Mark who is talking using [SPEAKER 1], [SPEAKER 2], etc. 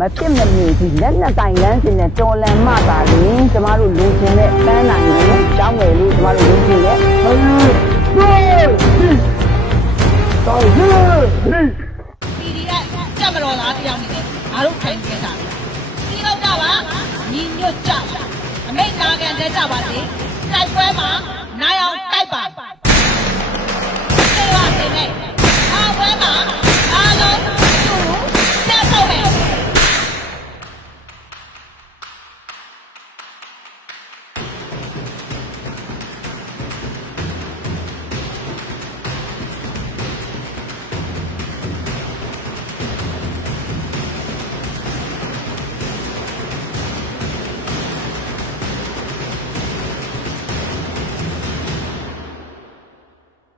[SPEAKER 1] မဖြစ်မနေဒီလက်နဲ့တိုင်လန်းစင်နဲ့တော်လန်မှပါရင်ကျမတို့လူချင်းနဲ့ပန်းနိုင်ရင်တောင်းငယ်လေးကျမတို့လူချင်းနဲ့ဟုတ်ရဲ့တော်ရဲ့
[SPEAKER 2] ဒီဒီကကြက်မတော်လားတရားနေတယ်ငါတို့ထိုင်ပြတာစီတော့ကြပါညီညွတ်ကြပါအမိတ်နာခံတဲ့ကြပါစေ